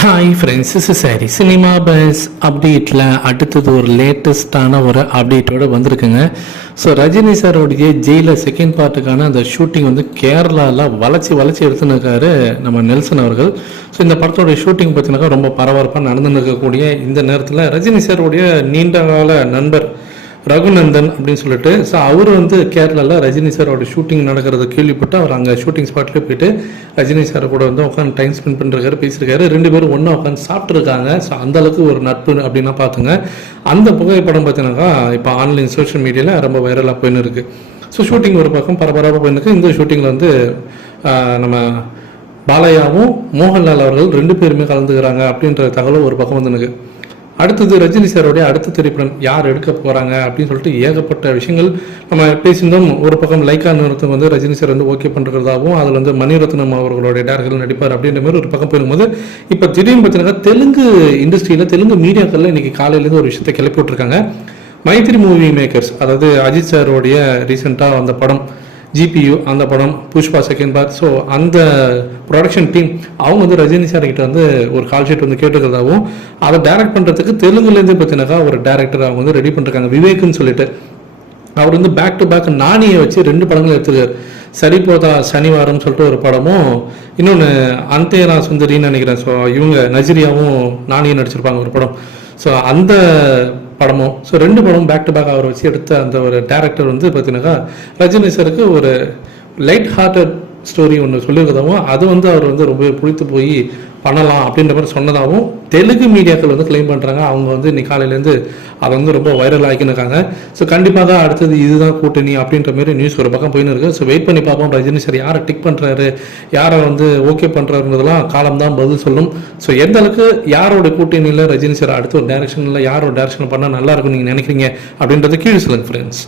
Hi friends is sorry cinema buzz அப்டேட்டில் அடுத்தது ஒரு லேட்டஸ்டான ஒரு அப்டேட்டோட வந்திருக்குங்க. ஸோ ரஜினி சாரோடைய ஜெயிலில் செகண்ட் பார்ட்டுக்கான அந்த ஷூட்டிங் வந்து கேரளாவில் வளச்சி வளச்சி எடுத்துன்னு நம்ம நெல்சன் அவர்கள். ஸோ இந்த படத்தோட ஷூட்டிங் பார்த்தீங்கன்னாக்கா ரொம்ப பரபரப்பாக நடந்துன்னு இருக்கக்கூடிய இந்த நேரத்தில் ரஜினி சாருடைய நீண்ட கால நண்பர் ரகுநந்தன் அப்படின்னு சொல்லிட்டு ஸோ அவர் வந்து கேரளாவில் ரஜினி சாரோட ஷூட்டிங் நடக்கிறத கேள்விப்பட்டு அவர் அங்கே ஷூட்டிங் ஸ்பாட்லேயே போயிட்டு ரஜினி சார் கூட வந்து உட்காந்து டைம் ஸ்பெண்ட் பண்ணுறாரு பேசியிருக்காரு. ரெண்டு பேரும் ஒன்றா உட்காந்து சாப்பிட்ருக்காங்க ஸோ அந்த அளவுக்கு ஒரு நட்பு அப்படின்னா பார்த்துங்க அந்த புகைப்படம் பார்த்தீங்கன்னாக்கா இப்போ ஆன்லைன் சோஷியல் மீடியாவில் ரொம்ப வைரலாக போயின்னு இருக்குது ஸோ ஷூட்டிங் ஒரு பக்கம் பரபரப்பாக போயிருக்கு இந்த ஷூட்டிங்கில் வந்து நம்ம பாலையாவும் மோகன்லால் அவர்கள் ரெண்டு பேருமே கலந்துக்கிறாங்க அப்படின்ற தகவலும் ஒரு பக்கம் வந்து எனக்கு அடுத்தது ரஜினி சாரோடைய அடுத்த திரைப்படம் யார் எடுக்க போகிறாங்க அப்படின்னு சொல்லிட்டு ஏகப்பட்ட விஷயங்கள் நம்ம பேசியிருந்தோம். ஒரு பக்கம் லைக்கா நிறுத்தம் வந்து ரஜினி சார் வந்து ஓகே பண்ணுறதாகவும் அதில் வந்து மணிரத்னம் அவர்களுடைய டேரக்டர் நடிப்பார் அப்படின்ற மாதிரி ஒரு பக்கம் போயிருக்கும்போது இப்போ திடீர்னு பார்த்தீங்கன்னா தெலுங்கு இண்டஸ்ட்ரியில் தெலுங்கு மீடியாக்களில் இன்னைக்கு காலையிலேருந்து ஒரு விஷயத்தை கிளப்பி விட்டுருக்காங்க. மைத்ரி மூவி மேக்கர்ஸ் அதாவது அஜித் சாரோடைய ரீசெண்டாக அந்த படம் ஜிபியு அந்த படம் புஷ்பா செகண்ட் பார்ட் ஸோ அந்த ப்ரொடக்ஷன் டீம் அவங்க வந்து ரஜினி சார் கிட்ட வந்து ஒரு கால் ஷீட் வந்து கேட்டுக்கிறதாவும் அதை டைரக்ட் பண்ணுறதுக்கு தெலுங்குலேருந்து பார்த்தீங்கன்னாக்கா ஒரு டேரக்டர் அவங்க வந்து ரெடி பண்ணிருக்காங்க விவேக்னு சொல்லிட்டு. அவர் வந்து பேக் டு பேக் நாணியை வச்சு ரெண்டு படங்கள் எடுத்துருக்காரு. சரிபோதா சனிவாரம் சொல்லிட்டு ஒரு படமும் இன்னொன்று அந்தேரா சுந்தரின்னு நினைக்கிறேன். ஸோ இவங்க நஜிரியாவும் நாணியும் நடிச்சிருப்பாங்க ஒரு படம். ஸோ அந்த படமும் ஸோ ரெண்டு படமும் பேக் டு பேக் அவரை வச்சு எடுத்த அந்த ஒரு டேரக்டர் வந்து பார்த்தீங்கன்னாக்கா ரஜினி சாருக்கு ஒரு லைட் ஹார்ட்டட் ஸ்டோரி ஒன்று சொல்லியிருக்கதாவும் அது வந்து அவர் வந்து ரொம்ப பிடித்து போய் பண்ணலாம் அப்படின்ற மாதிரி சொன்னதாகவும் தெலுங்கு மீடியாக்கள் வந்து கிளைம் பண்ணுறாங்க அவங்க வந்து இன்னைக்கு காலையிலேருந்து அதை வந்து ரொம்ப வைரல் ஆகிக்கின்னு ஸோ கண்டிப்பாக அடுத்தது இதுதான் கூட்டணி அப்படின்ற மாதிரி நியூஸ் ஒரு பக்கம் போயின்னு இருக்கு ஸோ வெயிட் பண்ணி பார்ப்போம். ரஜினி சார் யாரை டிக் பண்ணுறாரு யாரை வந்து ஓகே பண்ணுறாருன்றதெல்லாம் காலம் தான் பதில் சொல்லும். ஸோ எந்த அளவுக்கு யாரோட கூட்டணியில் ரஜினி சார் அடுத்த ஒரு டேரக்ஷனில் யாரோட டேரக்ஷன் பண்ணால் நல்லா இருக்கும் நீங்கள் நினைக்கிறீங்க அப்படின்றத கீழே சொல்லுங்க ஃப்ரெண்ட்ஸ்